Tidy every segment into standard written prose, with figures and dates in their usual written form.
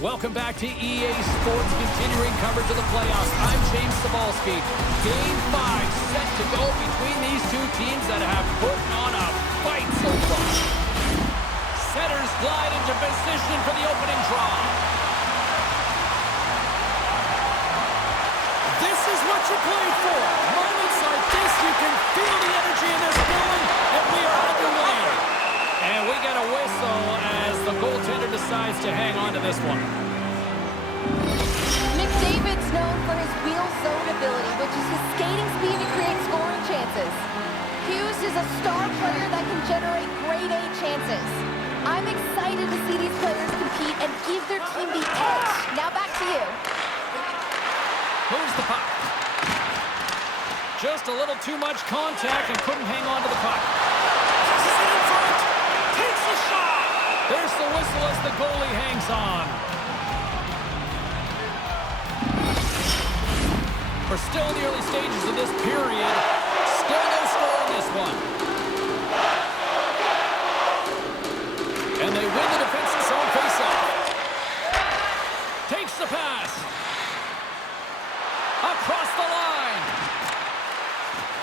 Welcome back to EA Sports, continuing coverage of the playoffs. I'm James Cebulski. Game 5 set to go between these two teams that have put on a fight so far. Setters glide into position for the opening draw. This is what you play for. Moments like this, you can feel the energy in this building, and we are underway. And we get a whistle as the goaltender decides to hang on to this one. McDavid's known for his wheel zone ability, which is his skating speed to create scoring chances. Hughes is a star player that can generate grade A chances. I'm excited to see these players compete and give their team the edge. Now back to you. Moves the puck. Just a little too much contact and couldn't hang on to the puck. Passes it in front. Takes the shot. There's the whistle as the goalie hangs on. We're still in the early stages of this period. Still no score in this one. And they win the defensive zone faceoff. Takes the pass. Across the line.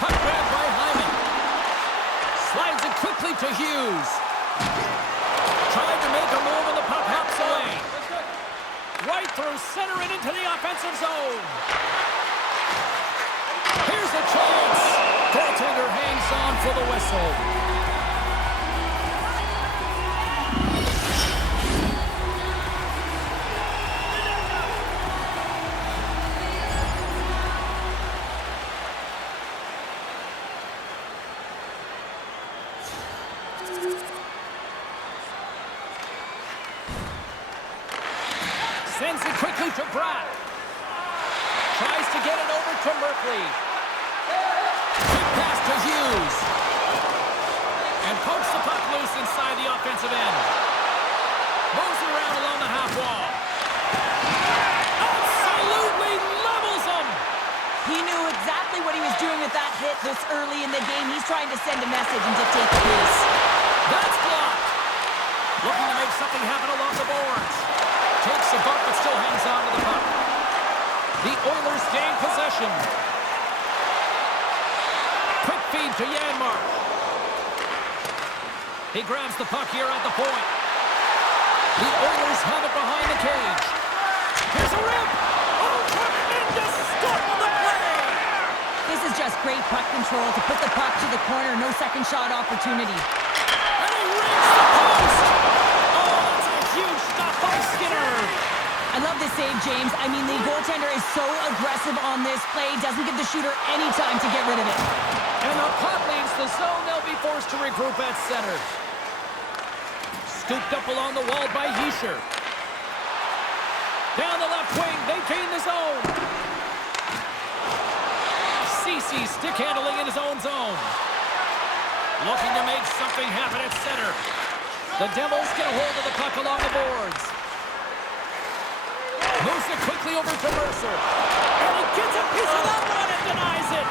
Puck grabbed by Hyman. Slides it quickly to Hughes. Tried to make a move and the puck hops away. Right through center and into the offensive zone. Here's a chance. Goaltender hangs on for the whistle. Sends it quickly to Bratt. Tries to get it over to Merkley. Quick pass to Hughes. And pokes the puck loose inside the offensive end. Moves it around along the half wall. Absolutely levels him. He knew exactly what he was doing with that hit this early in the game. He's trying to send a message and dictate the pace. That's blocked. Looking to make something happen along the boards. Takes a bump but still hangs on to the puck. The Oilers gain possession. Quick feed to Janmark. He grabs the puck here at the point. The Oilers have it behind the cage. Here's a rip. Oh, tremendous stop on the play. This is just great puck control to put the puck to the corner. No second shot opportunity. And he rings the post. Oh, that's a huge stop by Skinner. I love this save, James. I mean, the goaltender is so aggressive on this play. Doesn't give the shooter any time to get rid of it. And the puck leaves the zone. They'll be forced to regroup at center. Scooped up along the wall by Hischier. Down the left wing. They gain the zone. Ceci stick handling in his own zone. Looking to make something happen at center. The Devils get a hold of the puck along the boards. Moves it quickly over to Mercer. And he gets a piece of that one and denies it.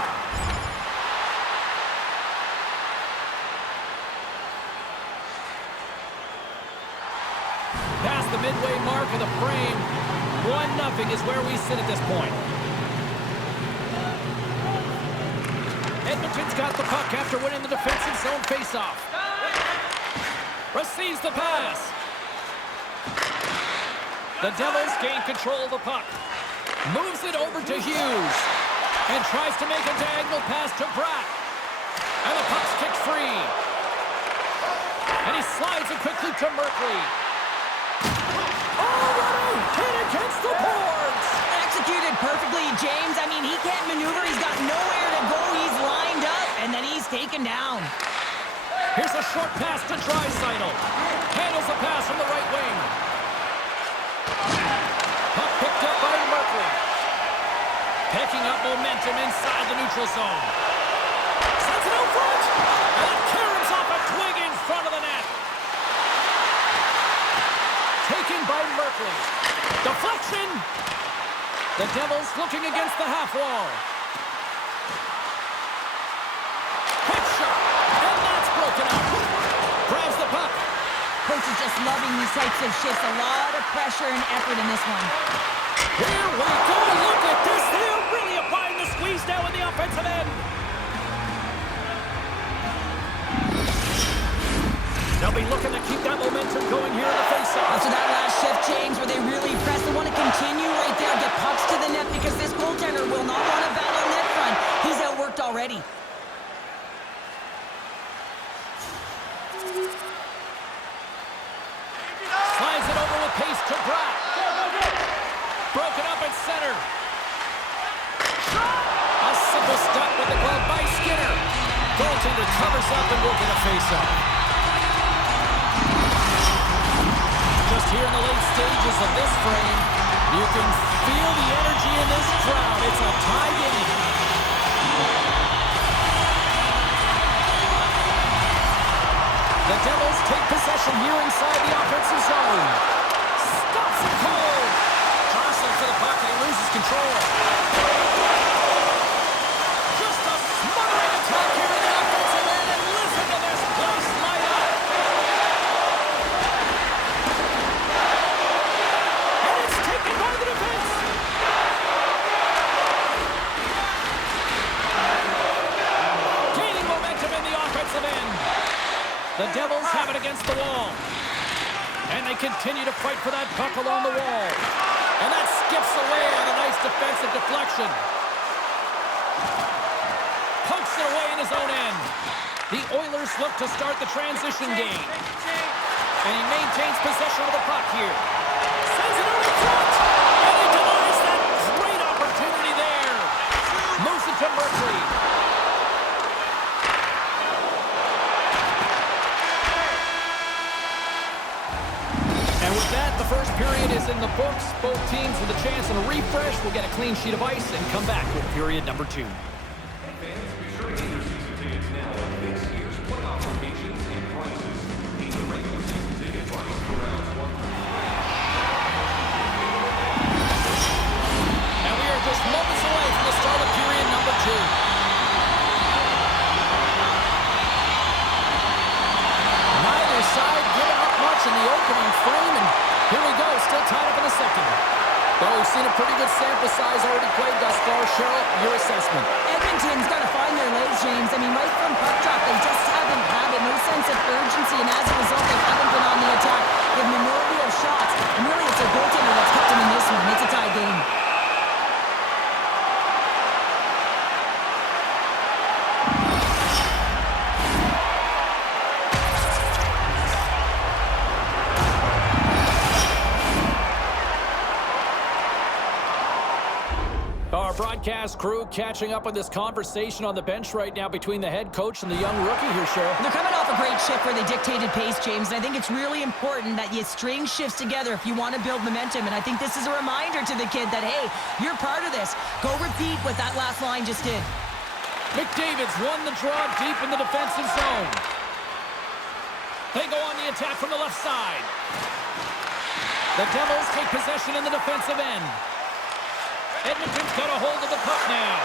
Past the midway mark of the frame. 1-0 is where we sit at this point. Edmonton's got the puck after winning the defensive zone faceoff. Receives the pass. The Devils gain control of the puck. Moves it over to Hughes. And tries to make a diagonal pass to Bratt. And the puck's kicked free. And he slides it quickly to Merkley. Oh, hit against the boards. Executed perfectly, James. I mean, he can't maneuver. He's got nowhere to go. He's lined up, and then he's taken down. Here's a short pass to Draisaitl. Handles the pass from the right wing. Puck picked up by Merkley. Picking up momentum inside the neutral zone. Sends it out front. And it caroms off a twig in front of the net. Taken by Merkley. Deflection. The Devils looking against the half wall. Quick shot. And that's broken up. Grabs the puck. Coach is just loving these types of shifts. A lot of pressure and effort in this one. Here we go. Look at this. They're really applying the squeeze now in the offensive end. They'll be looking to keep that momentum going here in the faceoff. After that last shift, James, where they really press, they want to continue right there, get pucks to the net, because this goaltender will not want to battle net front. He's outworked already. Slides it over with pace to Bratt. Broken up at center. A simple stop with the glove by Skinner. Goaltender covers up and will get a face-off. Just here in the late stages of this frame, you can feel the energy in this crowd. It's a tie game. The Devils take possession here inside the offensive zone. Stops it cold. Jostling for the puck and he loses control. Just a smothering attack here in the offensive end, and listen to this place light up. And it's taken by the defense. Gaining momentum in the offensive end. The Devils have it against the wall. And they continue to fight for that puck along the wall. And that skips away on a nice defensive deflection. Pokes it away in his own end. The Oilers look to start the transition game. And he maintains possession of the puck here. Sends it over front. And he denies that great opportunity there. Moves it to Merkley. And with that, the first period is in the books. Both teams with a chance and a refresh will get a clean sheet of ice and come back with period number 2. And we are just moments away from the start of period number 2. Neither side giving up much in the opening frame, and here we go, still tied up in the second. Well, we've seen a pretty good sample size already played thus far. Cheryl, your assessment. Edmonton's got to find their legs, James. I mean, right from puck drop, they just haven't had it. No sense of urgency, and as a result, they haven't been on the attack. They have minority of shots, and really it's their goaltender that's kept them in this one. It's a tie game. Our broadcast crew catching up on this conversation on the bench right now between the head coach and the young rookie here, Cheryl. They're coming off a great shift where they dictated pace, James, and I think it's really important that you string shifts together if you want to build momentum, and I think this is a reminder to the kid that, hey, you're part of this. Go repeat what that last line just did. McDavid's won the draw deep in the defensive zone. They go on the attack from the left side. The Devils take possession in the defensive end. Edmonton's got a hold of the puck now.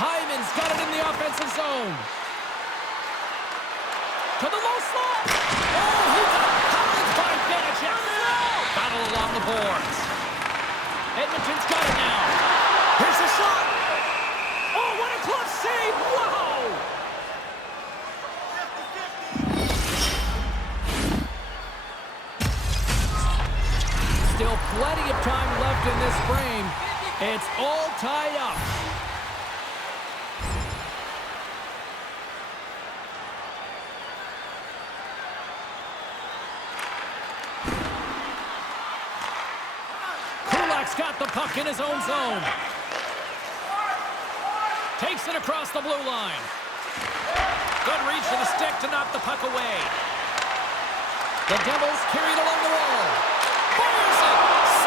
Hyman's got it in the offensive zone. To the low slot. Oh, he got pounded by Benachek. Battle along the boards. Edmonton's got it now. Here's a shot. Oh, what a clutch save. Wow. Still plenty of time left in this frame. It's all tied up. Kulak's got the puck in his own zone. Takes it across the blue line. Good reach to the stick to knock the puck away. The Devils carry it along the wall. Fires it!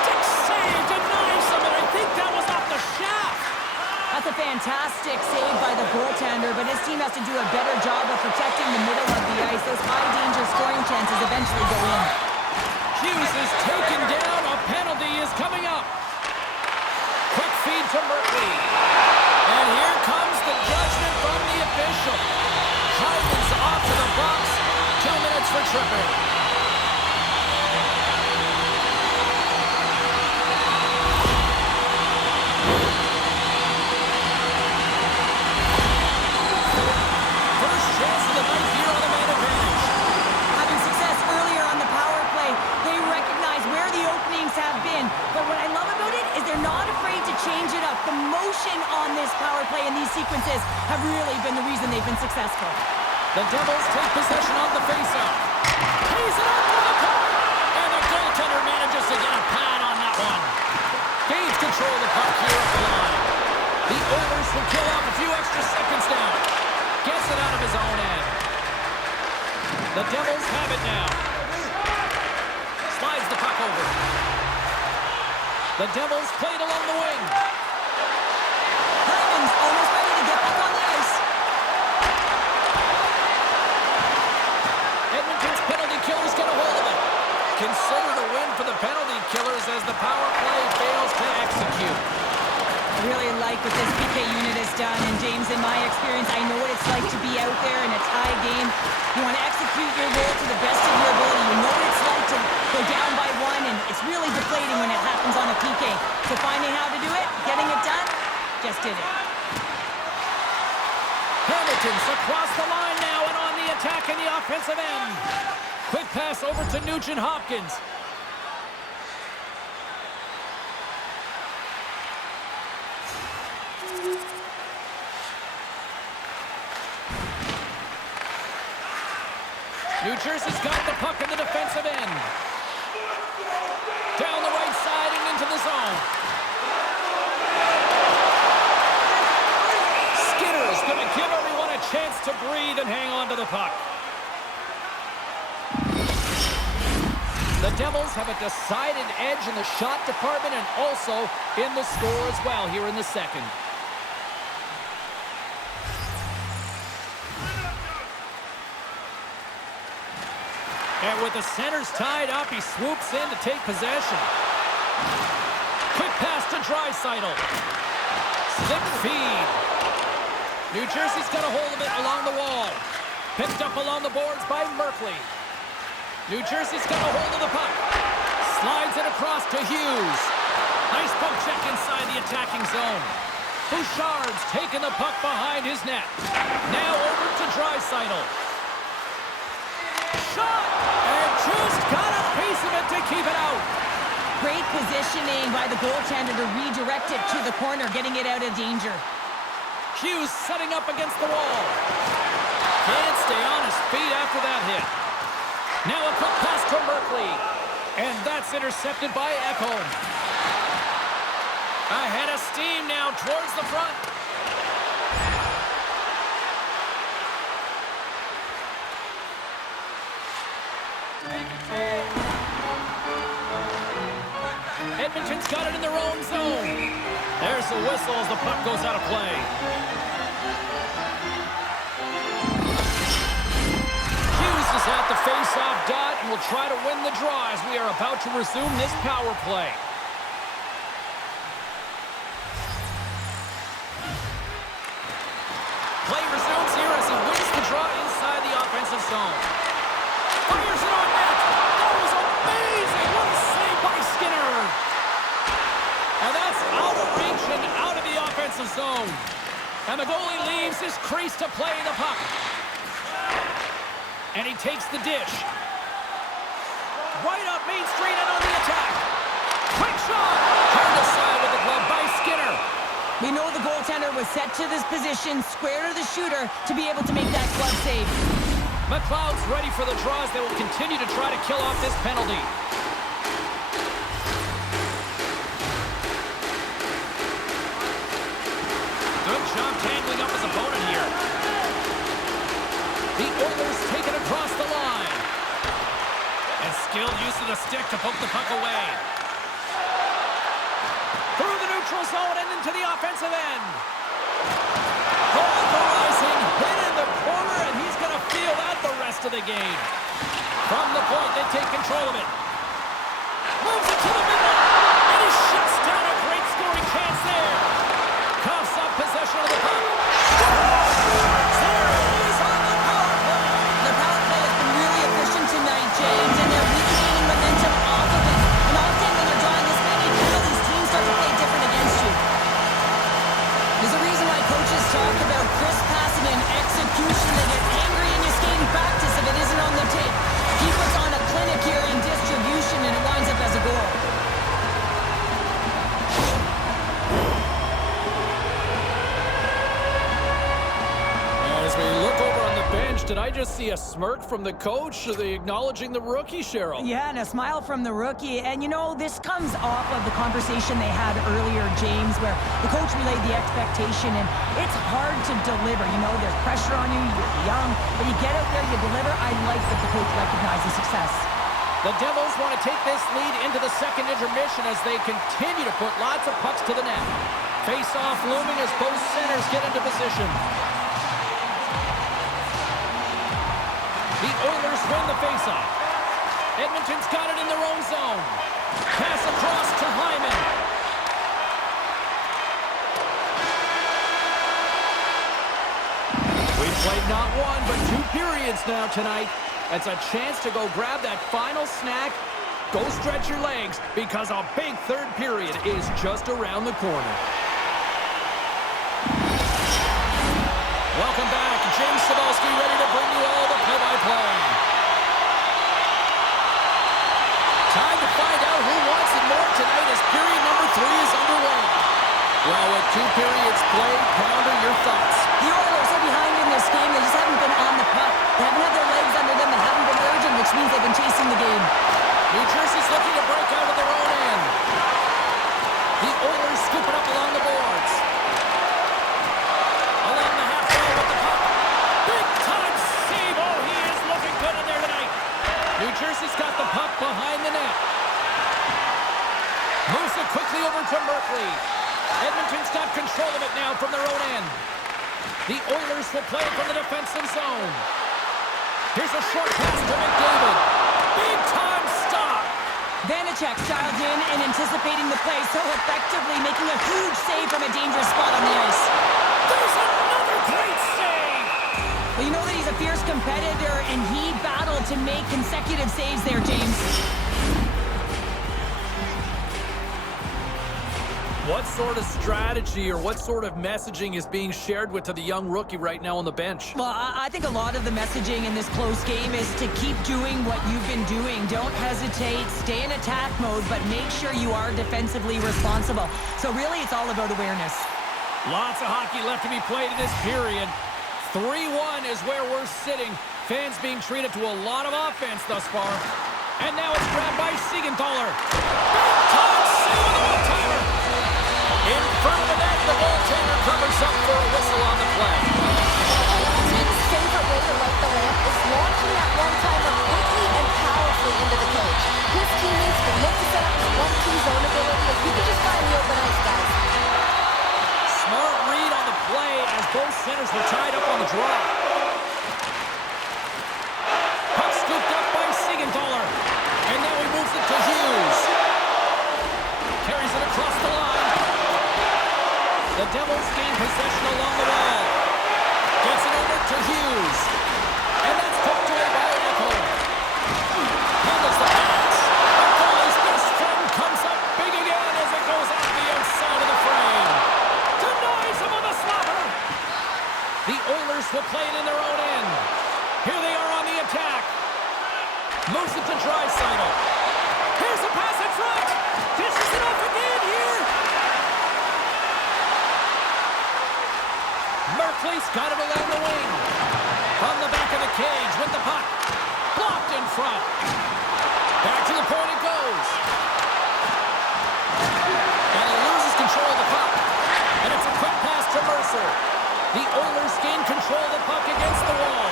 Stick save, denies him, and I think that was off the shaft. That's a fantastic save by the goaltender, but his team has to do a better job of protecting the middle of the ice. Those high-danger scoring chances eventually go in. Hughes is taken down. A penalty is coming up. Quick feed to Merkley. And here comes the judgment from the official. Hyman's off to the box. 2 minutes for tripping. motion on this power play, and these sequences have really been the reason they've been successful. The Devils take possession on the faceoff. He's it up for the puck. And the goaltender manages to get a pad on that one. Gains control of the puck here at the line. The Oilers will kill off a few extra seconds now. Gets it out of his own end. The Devils have it now. Slides the puck over. The Devils played along the wing. Hyman's almost ready to get back on the ice. Edmonton's penalty killers get a hold of it. Considered a win for the penalty killers as the power play fails to execute. I really like what this PK unit has done, and James, in my experience, I know what it's like to be out there in a tie game. You want to execute your role to the best of your ability. You know what it's like to go down by one, and it's really deflating when it happens on a PK. So finding how to do it, getting it done, just did it. Hamilton's across the line now and on the attack in the offensive end. Quick pass over to Nugent Hopkins. New Jersey's got the puck in the defensive end. Down the right side and into the zone. Skinner's going to give everyone a chance to breathe and hang on to the puck. The Devils have a decided edge in the shot department and also in the score as well here in the second. And with the centers tied up, he swoops in to take possession. Quick pass to Draisaitl. Stick feed. New Jersey's got a hold of it along the wall. Picked up along the boards by Merkley. New Jersey's got a hold of the puck. Slides it across to Hughes. Nice poke check inside the attacking zone. Bouchard's taking the puck behind his net. Now over to Draisaitl. Shot! And just got a piece of it to keep it out. Great positioning by the goaltender to redirect it to the corner, getting it out of danger. Hughes setting up against the wall. Can't stay on his feet after that hit. Now a quick pass to Merkley. And that's intercepted by Ekholm. Ahead of steam now towards the front. Edmonton's got it in their own zone. There's the whistle as the puck goes out of play. Hughes is at the face-off dot and will try to win the draw as we are about to resume this power play. Play resumes here as he wins the draw inside the offensive zone. Fires it on net. That was amazing. What a save by Skinner. And that's out of reach and out of the offensive zone. And the goalie leaves his crease to play the puck. And he takes the dish. Right up Main Street and on the attack. Quick shot. Turned aside with the glove by Skinner. We know the goaltender was set to this position, square to the shooter, to be able to make that glove save. McLeod's ready for the draws. They will continue to try to kill off this penalty. Good job tangling up his opponent here. The Oilers take it across the line. And skilled use of the stick to poke the puck away. Through the neutral zone and into the offensive end. Polarizing hit in the corner, and he's going to feel that the rest of the game. From the point, they take control of it. Moves it to the middle, and he shuts down a great scoring chance there. Coughs up possession of the puck. There it is on the power play. The power play has been really efficient tonight, James, and they're regaining momentum off of it. And often when you're drawing this many penalties, teams start to play different against you. There's a reason why coaches talk about crisp passing and execution. They get angry in your skating practice if it isn't on the tape. He puts on a clinic here in distribution, and it winds up as a goal. just see a smirk from the coach, acknowledging the rookie, Cheryl. Yeah, and a smile from the rookie. And, you know, this comes off of the conversation they had earlier, James, where the coach relayed the expectation, and it's hard to deliver. You know, there's pressure on you, you're young, but you get out there, you deliver. I like that the coach recognizes success. The Devils want to take this lead into the second intermission as they continue to put lots of pucks to the net. Face-off looming as both centers get into position. The Oilers win the face-off. Edmonton's got it in their own zone. Pass across to Hyman. We've played not one, but 2 periods now tonight. That's a chance to go grab that final snack. Go stretch your legs, because a big third period is just around the corner. Welcome back. James Cybulski ready to bring you all the play-by-play. Time to find out who wants it more tonight as period number 3 is underway. Well, with 2 periods played, Pounder, your thoughts? The Oilers are behind in this game. They just haven't been on the puck. They haven't had their legs under them. They haven't been urgent, which means they've been chasing the game. New Jersey's looking to break out of their own end. The Oilers scoop it up along the boards. Along the half wall with the puck. Big time save. Oh, he is looking good in there tonight. New Jersey's got the puck behind the net. Moves it quickly over to Merkley. Edmonton's got control of it now from their own end. The Oilers will play it from the defensive zone. Here's a short pass to McDavid. Big time stop. Vanacek dialed in and anticipating the play so effectively, making a huge save from a dangerous spot on the ice. There's another great save. Well, you know that he's a fierce competitor, and he battled to make consecutive saves there, James. What sort of strategy or what sort of messaging is being shared with to the young rookie right now on the bench? Well, I think a lot of the messaging in this close game is to keep doing what you've been doing. Don't hesitate, stay in attack mode, but make sure you are defensively responsible. So really, it's all about awareness. Lots of hockey left to be played in this period. 3-1 is where we're sitting. Fans being treated to a lot of offense thus far. And now it's grabbed by Siegenthaler. Big time save with a one-timer. In front of the net, the goaltender covers up for a whistle on the play. Edmonton's favorite way to light the lamp is launching that one-timer quickly and powerfully into the cage. His teammates can look to set up his 1-2 zone ability if you can just find the open ice, guys. Smart read on the play as both centers were tied up on the draw. Puck scooped up by Siegenthaler. And now he moves it to Hughes. Carries it across the line. The Devils gain possession along the wall. Gets it over to Hughes. And that's poked away by Eichel. Handles the pass. The goalie's best friend comes up big again as it goes off the outside of the frame. Denies him on the slapper. The Oilers will play it in their own end. Here they are on the attack. Moves it to Draisaitl. Here's a pass in front. Dishes it off again here. Merkley's got it along the wing. From the back of the cage with the puck. Blocked in front. Back to the point it goes. And he loses control of the puck. And it's a quick pass to Mercer. The Oilers gain control of the puck against the wall.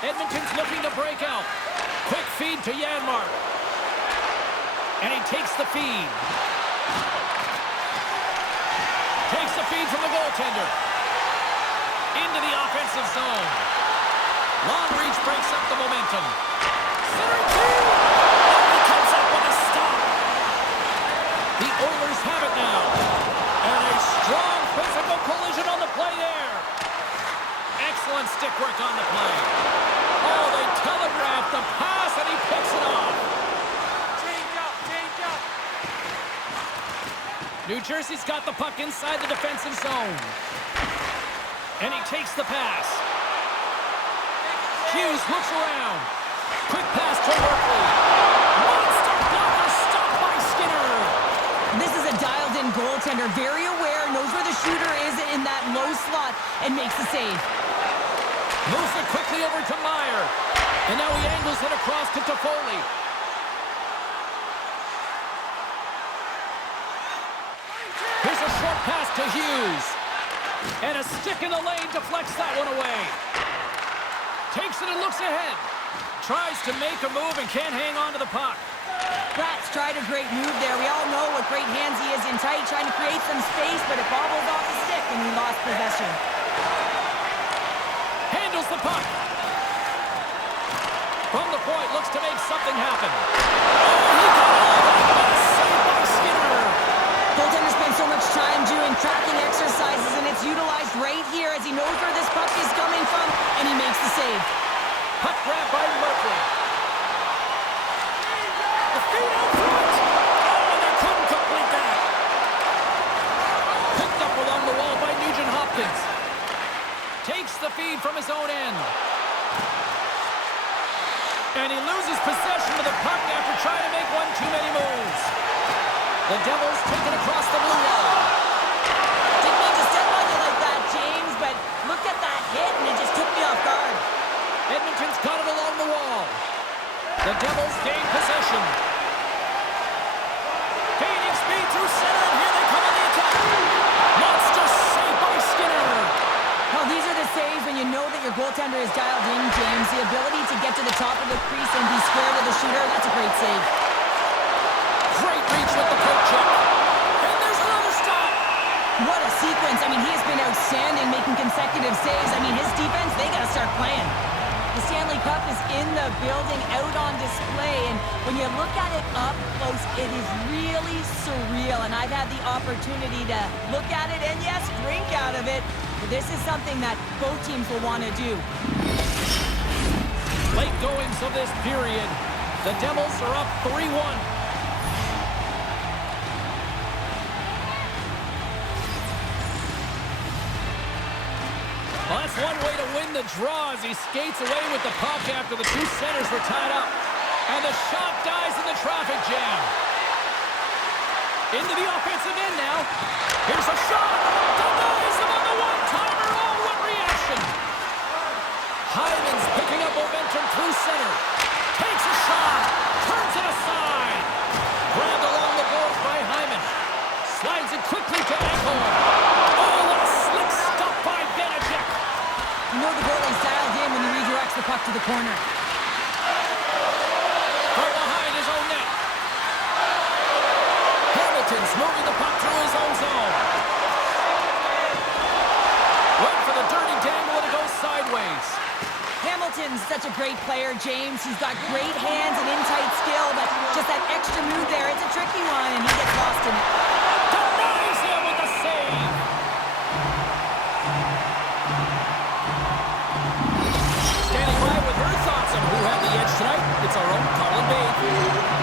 Edmonton's looking to break out. Quick feed to Janmark. And he takes the feed. Takes the feed from the goaltender. Into the offensive zone. Long reach breaks up the momentum. Center two. And he comes up with a stop. The Oilers have it now. And a strong physical collision on the play there. Excellent stick work on the play. Oh, they telegraphed the pass, and he picks it off. Change up. New Jersey's got the puck inside the defensive zone. And he takes the pass. Hughes looks around. Quick pass to Merkley. Monster blocker stopped by Skinner. goaltender. Very aware, knows where the shooter is in that low slot, and makes the save. Moves it quickly over to Meyer. And now he angles it across to Toffoli. Here's a short pass to Hughes. And a stick in the lane deflects that one away. Takes it and looks ahead. Tries to make a move and can't hang on to the puck. Pratt's tried a great move there. We all know what great hands he is in tight, trying to create some space, but it bobbled off the stick and he lost possession. Handles the puck. From the point, looks to make something happen. Oh, he got it all. What a save by Skinner. Goaltender spends so much time doing tracking exercises, and it's utilized right here as he knows where this puck is coming from, and he makes the save. Puck grab by Merkley. The feed out front. Oh, and they couldn't complete that. Picked up along the wall by Nugent Hopkins. Takes the feed from his own end. And he loses possession of the puck after trying to make one too many moves. The Devils take it across the blue wall. Didn't mean to step on you like that, James, but look at that hit, and it just took me off guard. Edmonton's got it along the wall. The Devils gain possession. Gaining speed through center, and here they come on the attack. Monster save by Skinner. Well, these are the saves when you know that your goaltender is dialed in, James. The ability to get to the top of the crease and be square to the shooter, that's a great save. Great reach with the poke check. And there's another stop. What a sequence. I mean, he has been outstanding making consecutive saves. I mean, his defense, they got to start playing. The Stanley Cup is in the building, out on display, and when you look at it up close, it is really surreal, and I've had the opportunity to look at it and, yes, drink out of it. But this is something that both teams will want to do. Late goings of this period. The Devils are up 3-1. Well, that's one way to win the draw as he skates away with the puck after the two centers were tied up. And the shot dies in the traffic jam. Into the offensive end now. Here's a shot. Denies him on the one-timer. Oh, what reaction. Hyman's picking up momentum through center. Takes a shot. Turns it aside. Grabbed along the boards by Hyman. Slides it quickly to Ekholm. Oh, what a slick stop by Benedict. You know the goalie's dialed in when he redirects the puck to the corner. From behind his own net. Hamilton's moving the puck through his own zone. Went for the dirty dangle and it goes sideways. Hamilton's such a great player, James. He's got great hands and in-tight skill, but just that extra move there, it's a tricky one, and he gets lost in it. Denies him with the save. Standing by with her thoughts on who had the edge tonight, it's our own Colin Bay.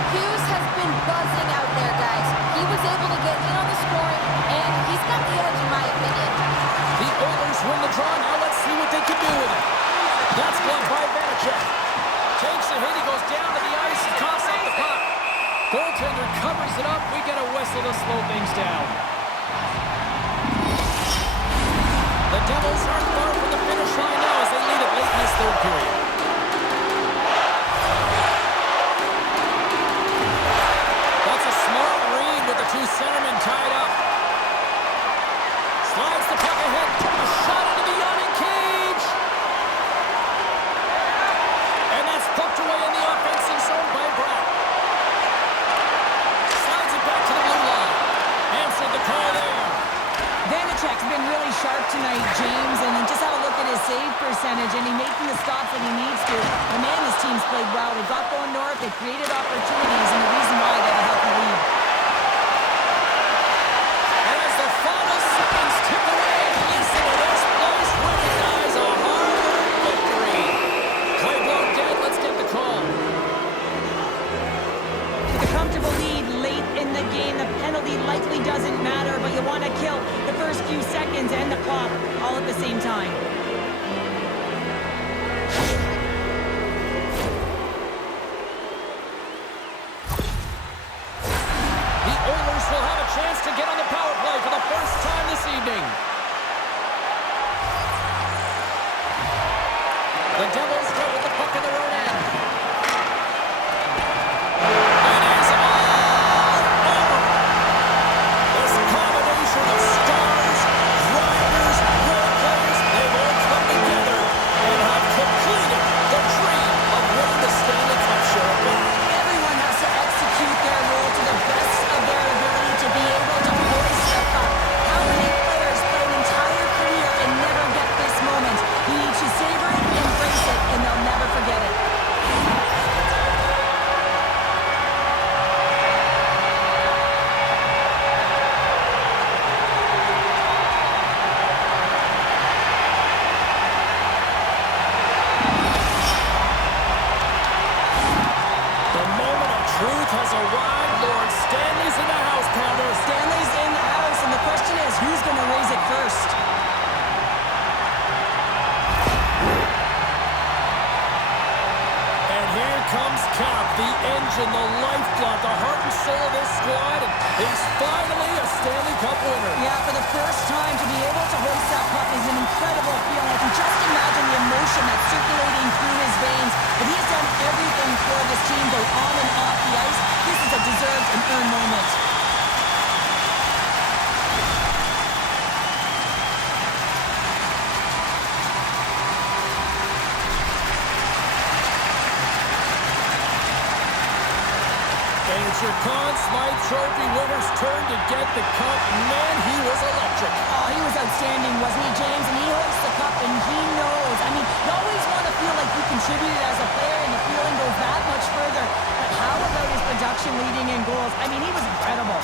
Hughes has been buzzing out there, guys. He was able to get in on the scoring, and he's got the edge, in my opinion. The Oilers win the draw. Now let's see what they can do with it. That's blocked by Vanacek. Takes a hit. He goes down to the ice and coughs up the puck. Goaltender covers it up. We get a whistle to slow things down. The Devils aren't far from the finish line now as they lead it late in this third period. That's a smart read with the two centermen tied up. Slides the puck ahead. A shot into the yawning cage. And that's poked away in the offensive zone by Bratt. Slides it back to the blue line. Answered the call there. Vanacek's been really sharp tonight, James, and just have a look at his save percentage, and he's making the stops that he needs to. The man, his team's played well. They got going north, they created opportunities, and the reason why they have a healthy lead. And as the final seconds tick away, listen to this place recognize a hard-earned victory. Play blown dead. Let's get the call. With a comfortable lead late in the game, the penalty likely doesn't matter, but you want to kill the first few seconds and the clock all at the same time. The Devils go with the puck in their own end. It is all over. This combination of stars, grinders, role players, they've all come together and have completed the dream of winning the Stanley Cup, Cheryl. Everyone has to execute their role to the best of their ability to be able to hoist the cup. How many players play an entire career and never get this moment? You need to savor it, embrace it, and they'll never forget it. The moment of truth has arrived. Lord Stanley's in the house, Pounder. Stanley's in the house, and the question is, who's going to raise it first? And here comes Cap, the engine, the lifeblood, the heart and soul of this squad. And he's finally a Stanley Cup winner. Yeah, for the first time to be able to hoist that cup is an incredible feeling. I can just imagine the emotion that's circulating through his veins. But he's done everything for this team, both on and off the ice. This is a deserved and earned moment. And it's your Conn Smythe Trophy winner's turn to get the cup. Man, he was electric. Oh, he was outstanding, wasn't he, James? And he hoists the cup, and he knows. I mean, you always want to feel like you contributed as a player, and the feeling goes that much further. But how about his production leading in goals? I mean, he was incredible.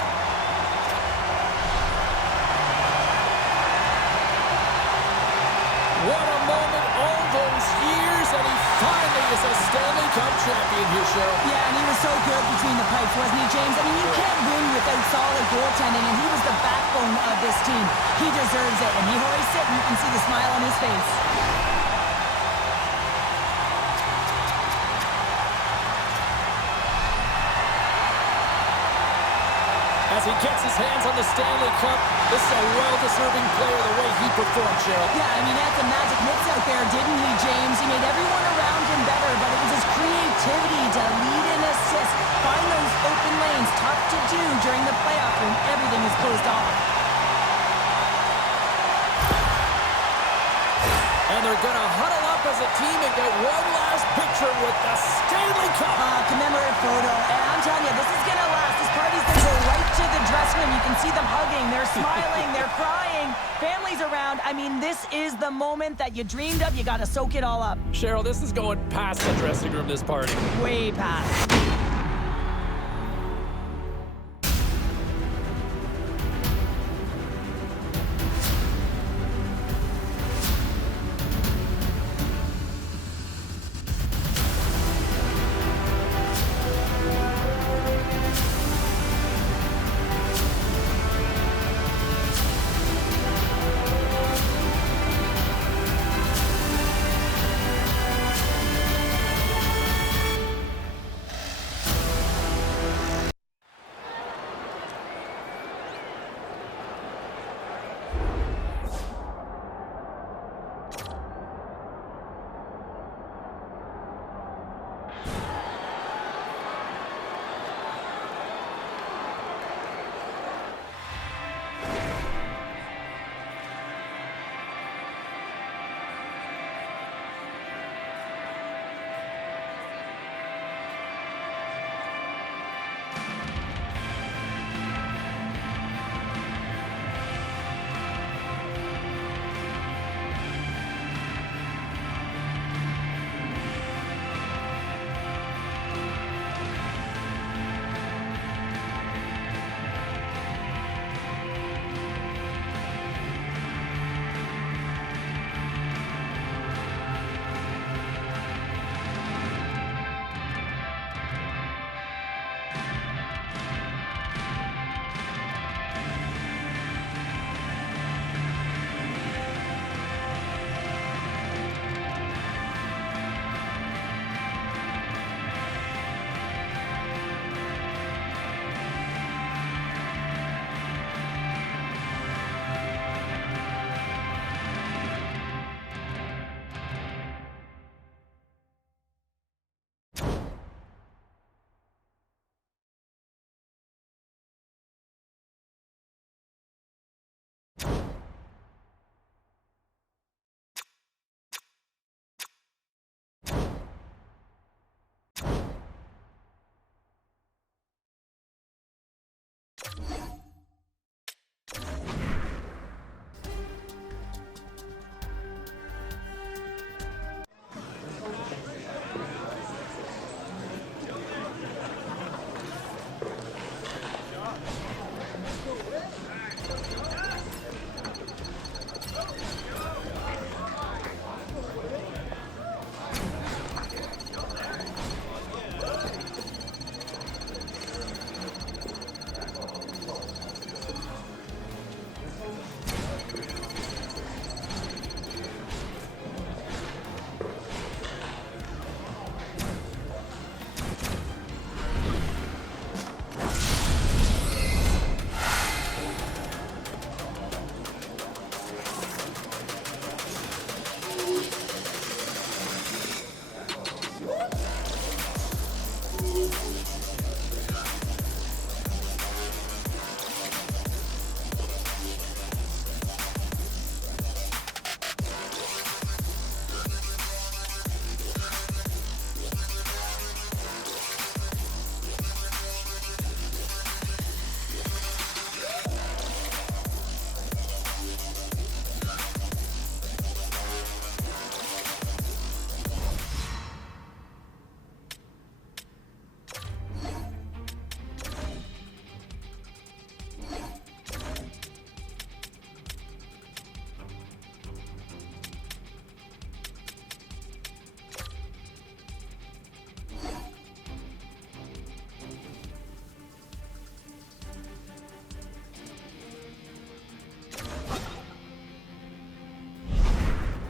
What a moment, all those years, and he finally is a Stanley Cup champion here, Cheryl. Yeah, and he was so good between the pipes, wasn't he, James? I mean, you can't win without solid goaltending, and he was the backbone of this team. He deserves it, and he hoists it, and you can see the smile on his face. As he gets his hands on the Stanley Cup, this is a well-deserving player the way he performed, Cheryl. Yeah, I mean, had some magic mitts out there, didn't he, James? He made everyone around him better, but it was his creativity to lead and assist, find those open lanes, tough to do during the playoff when everything is closed off. And they're going to huddle up as a team and get one last picture with the Stanley Cup. Commemorative photo, and I'm telling you, this is going to last. This party's going to go right to the dressing room. You can see them hugging, they're smiling, they're crying, families around. I mean, this is the moment that you dreamed of. You got to soak it all up. Cheryl, this is going past the dressing room, this party. Way past.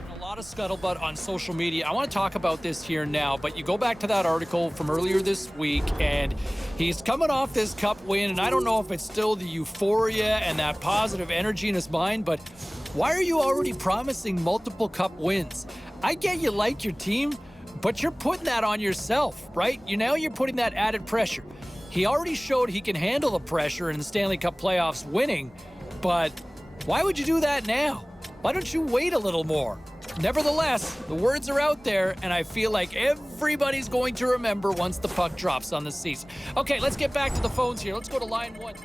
A lot of scuttlebutt on social media. I want to talk about this here now, but you go back to that article from earlier this week, and he's coming off this cup win, and I don't know if it's still the euphoria and that positive energy in his mind, but why are you already promising multiple cup wins? I get you like your team, but you're putting that on yourself, right? You're putting that added pressure. He already showed he can handle the pressure in the Stanley Cup playoffs winning, but why would you do that now? Why don't you wait a little more? Nevertheless, the words are out there, and I feel like everybody's going to remember once the puck drops on the seats. Okay, let's get back to the phones here. Let's go to line one.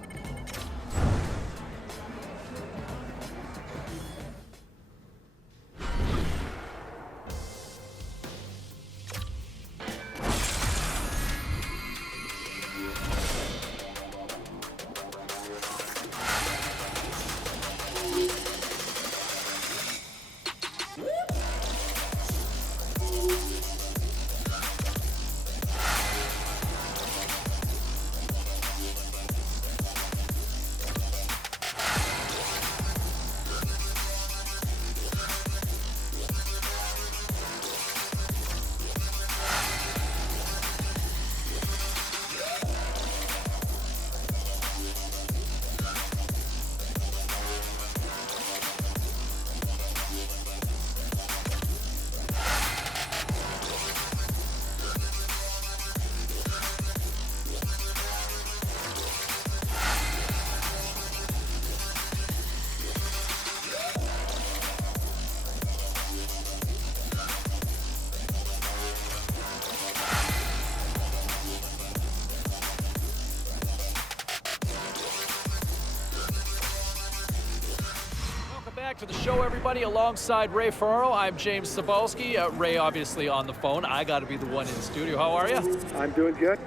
Back to the show, everybody. Alongside Ray Ferraro, I'm James Cybulski. Ray, obviously, on the phone. I got to be the one in the studio. How are you? I'm doing good.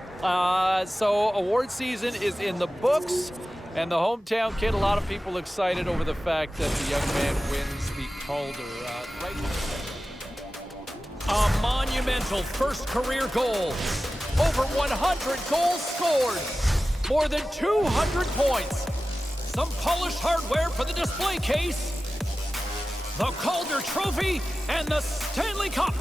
So award season is in the books, and the hometown kid, a lot of people excited over the fact that the young man wins the Calder. Right now. A monumental first career goal. Over 100 goals scored. More than 200 points. Some polished hardware for the display case. The Calder Trophy and the Stanley Cup.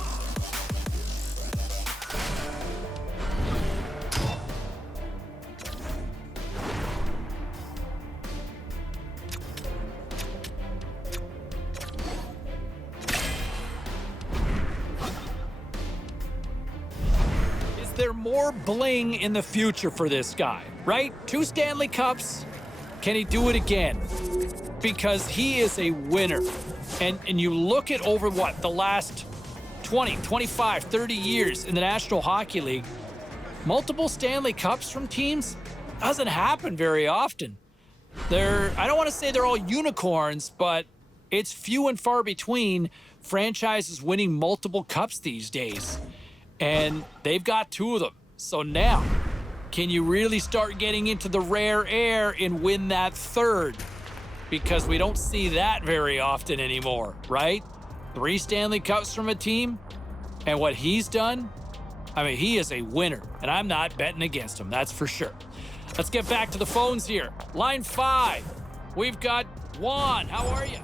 Is there more bling in the future for this guy, right? 2 Stanley Cups. Can he do it again? Because he is a winner. And you look at over what, the last 20, 25, 30 years in the National Hockey League, multiple Stanley Cups from teams, doesn't happen very often. I don't want to say they're all unicorns, but it's few and far between franchises winning multiple cups these days. And they've got 2 of them. So now, can you really start getting into the rare air and win that 3rd? Because we don't see that very often anymore, right? 3 Stanley Cups from a team, and what he's done, I mean, he is a winner, and I'm not betting against him, that's for sure. Let's get back to the phones here. Line 5, we've got Juan. How are you?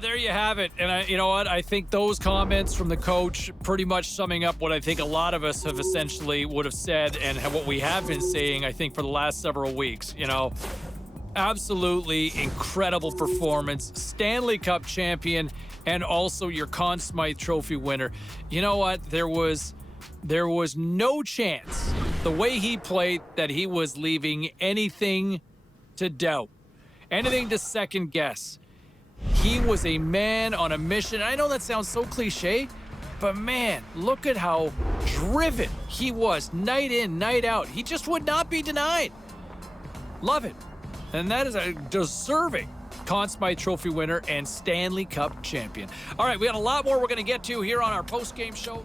There you have it. And you know what? I think those comments from the coach pretty much summing up what I think a lot of us have essentially would have said and what we have been saying, I think, for the last several weeks. You know, absolutely incredible performance. Stanley Cup champion and also your Conn Smythe Trophy winner. You know what? There was no chance the way he played that he was leaving anything to doubt, anything to second guess. He was a man on a mission. I know that sounds so cliche, but man, look at how driven he was night in, night out. He just would not be denied. Love it. And that is a deserving Conn Smythe Trophy winner and Stanley Cup champion. All right, we got a lot more we're going to get to here on our post-game show.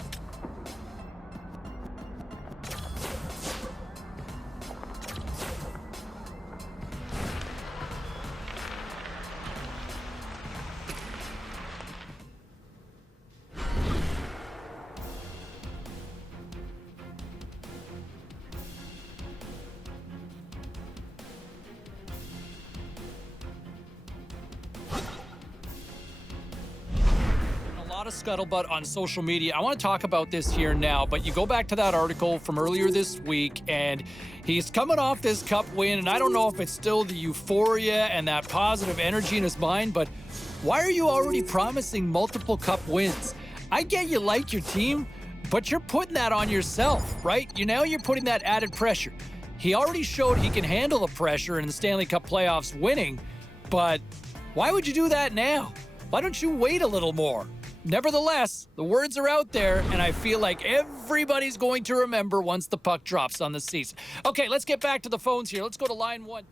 Of scuttlebutt on social media. I want to talk about this here now, but you go back to that article from earlier this week, and he's coming off this cup win, and I don't know if it's still the euphoria and that positive energy in his mind, but why are you already promising multiple cup wins? I get you like your team, but you're putting that on yourself, right? Now you're putting that added pressure. He already showed he can handle the pressure in the Stanley Cup playoffs winning, but why would you do that now? Why don't you wait a little more? Nevertheless, the words are out there, and I feel like everybody's going to remember once the puck drops on the season. Okay, let's get back to the phones here. Let's go to line 1.